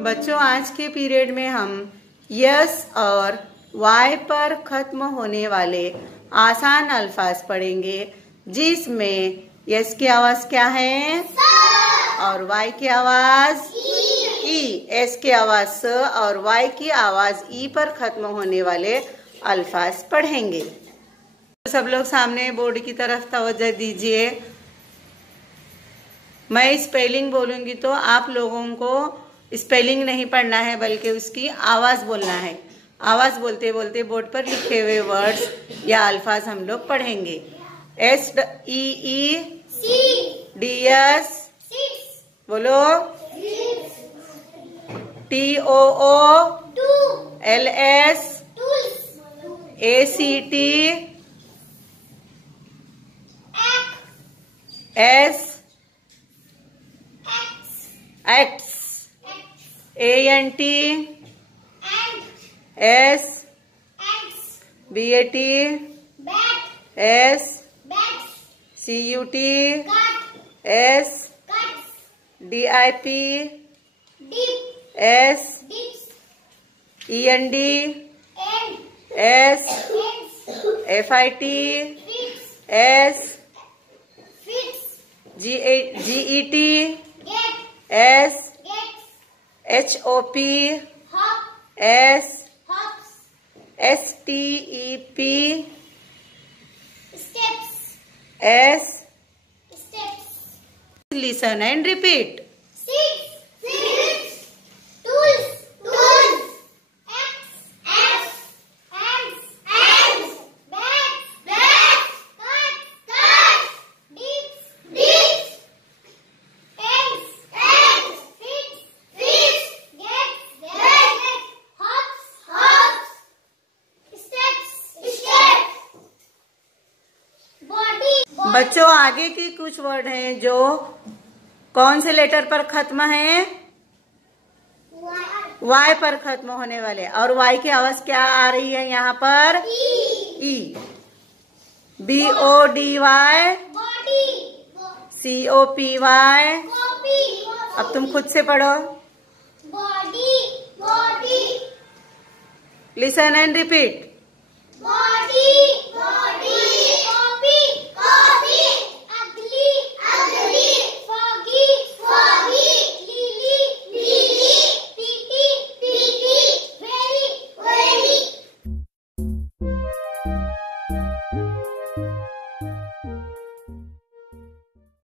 बच्चों, आज के पीरियड में हम यस और वाई पर खत्म होने वाले आसान अल्फाज पढ़ेंगे, जिसमें यस की आवाज क्या है और वाई की आवाज ई, एस की आवाज स और वाई की आवाज ई पर खत्म होने वाले अल्फाज पढ़ेंगे। तो सब लोग सामने बोर्ड की तरफ तवज्जो दीजिए। मैं स्पेलिंग बोलूंगी तो आप लोगों को स्पेलिंग नहीं पढ़ना है, बल्कि उसकी आवाज बोलना है। आवाज बोलते बोलते बोर्ड पर लिखे हुए वर्ड्स या अल्फाज हम लोग पढ़ेंगे। S E E D S बोलो, T O O L S A C T S X A N T S B A T S C U T S D I P S E N D S F I T S G E T S H O P S S T E P S listen and repeat. बच्चों, आगे की कुछ word हैं जो कौन से letter पर खत्म है? वाई पर खत्म होने वाले। और वाई की आवाज क्या आ रही है यहाँ पर? ई। बी ओ डी वाई, सी ओ पी वाई। अब तुम खुद से पढ़ो। Listen and repeat.